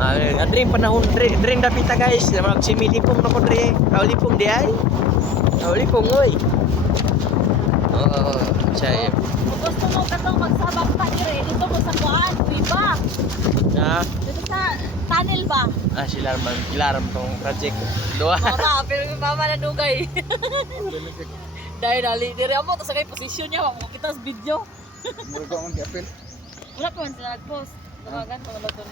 Adring panahon dring dapita guys, magsimilipong na ko dre. Lipong di ay. Lipong oy. Siya. Kung gusto mo katong magsabak pa dire dito mo sa kuan, diba? Na. Dito sa tunnel ba? Sila ilaram tong project. Doa. Ora, pero mama na dugay. Dahil dali dire amo to sa kay posisyon niya, mo kita sa video. Murag ko ang apel. Wala pa man sila nag-post. Tawagan pa lang to